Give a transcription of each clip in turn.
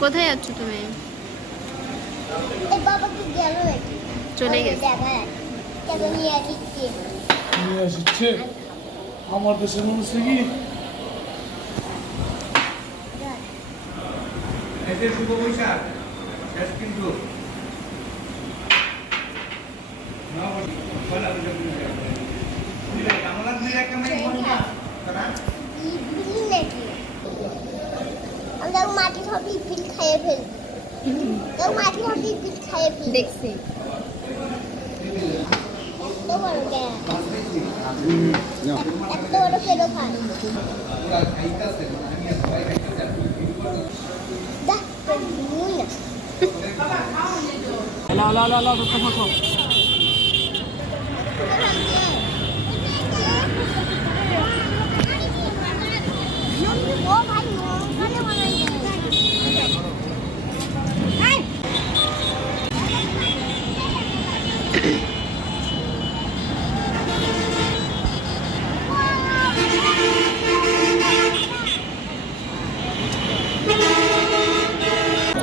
কোথায় যাচ্ছ তুমি? চলে গেছে। আমার দেশের মানুষ কি শুভ বৈশাখ কিন্তু মাটি সব পিল খাইয়ে ফেলবি, মাটি সব পিল খাইয়ে ফেলবি। দেখছি এত বড় কেন খায়?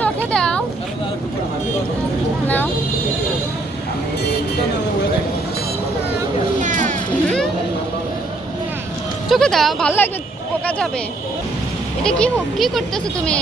চোখে দাও নাও। চোখে দাও, ভালো লাগবে, পোকা যাবে। এটা কি করতেছো তুমি?